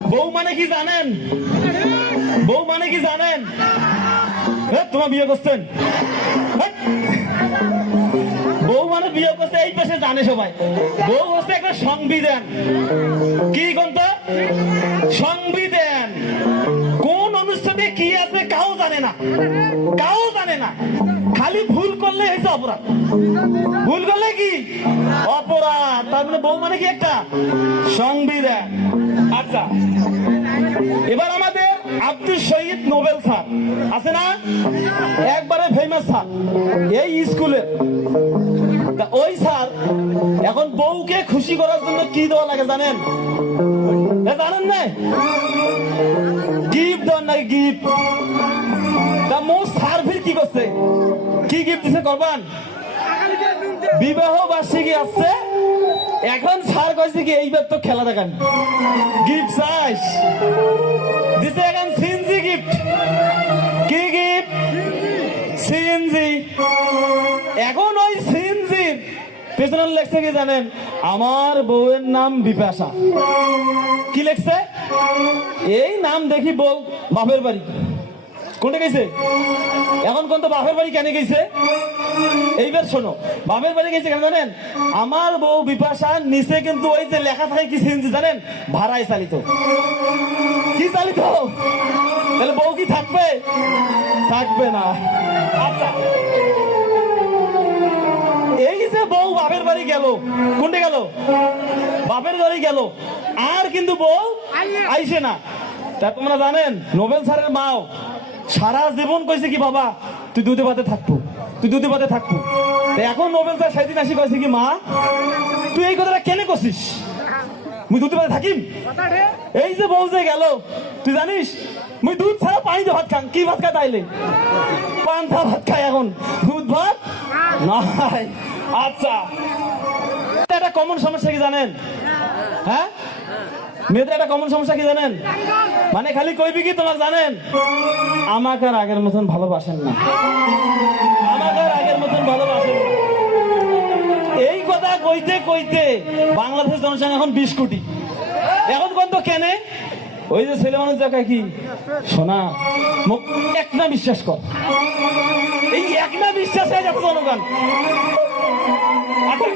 বউ মানে কি জানেন? বউ মানে কি জানেন? তোমার বিয়ে করছেন? বউ মানে বিয়ে করছে এই পাশে জানে সবাই। বউ হচ্ছে একটা সংবিধান। কি গ্রন্থ? সংবিধান। কোন অনুষ্ঠানে কি আছে কাউ জানে না, কাউ জানে না। খালি ভুল করলে হয়েছে অপরাধ, ভুল করলে কি অপরাধ। তার মানে বউ মানে কি একটা সংবিধান। আচ্ছা, এবার আমাদের আব্দুল শহীদ নোবেল স্যার আছে না, একবারে ফেমাস স্যার এই স্কুলে। ওই স্যার এখন বউকে খুশি করার জন্য কি দেওয়া লাগে জানেন? জানেন না? গিফট দেওয়ার নাকি গিফট। তা মোস্ট স্যার ফির কি করছে? কি গিফট দিছে করবান? বিবাহ বার্ষিকী আসছে, এখন স্যার কইছে কি এইবার তো খেলা দেখান, গিফট চাইস দিছে এখন সিএনজি গিফট। কি গিফট? সিএনজি। এখন ওই সিএনজির পেছনে লেখছে কি জানেন? আমার বউয়ের নাম বিপাশা। কি লেখছে? এই নাম দেখি বউ বাপের বাড়ি কোনটা গেছে? এখন কোন তো বাপের বাড়ি কেন গেছে? এইবার শোনো, বাপের বাড়ি গেছে কেন জানেন? আমার বউ বিপাশা নিচে কিন্তু ওই যে লেখা থাকে কি সিএনজি জানেন? ভাড়ায় চালিত। কি চালিত? তাহলে বউ কি থাকবে? থাকবে না। আচ্ছা, এই যে বউ বাপের বাড়ি গেল, কোনটা গেল? বাপের বাড়ি গেল, আর কিন্তু বউ আইসে না। তা তোমরা জানেন নোবেল স্যারের মাও সারা জীবন কইছে কি বাবা তুই দুধে ভাতে থাকবো, তুই দুধে ভাতে থাকবো। এখন নোবেল স্যার সেদিন আসি কইছে কি মা তুই এই কথাটা কেন করছিস? মুই দুধে ভাতে থাকিম? এই যে বউ যে গেল, তুই জানিস মুই দুধ ছাড়া পানি দিয়ে ভাত খান। কি ভাত খাই তাইলে? পান্থা ভাত খাই এখন, দুধ ভাত নাই। আচ্ছা, একটা কমন সমস্যা কি জানেন? হ্যাঁ, মেয়েদের একটা কমন সমস্যা কি জানেন? মানে খালি কইবি কি তোমার জানেন আমাকে আর আগের মতন ভালোবাসেন না, আমাকে আর আগের মতন ভালোবাসেন না। এই কথা কইতে কইতে বাংলাদেশের জনসংখ্যা এখন 20 কোটি। এখন কোন তো কেনে ওই যে ছেলে মানুষ দেখায় কি শোনা মুখ এক না বিশ্বাস কর, এই এক না বিশ্বাসে যাবে জনগণ। আচ্ছা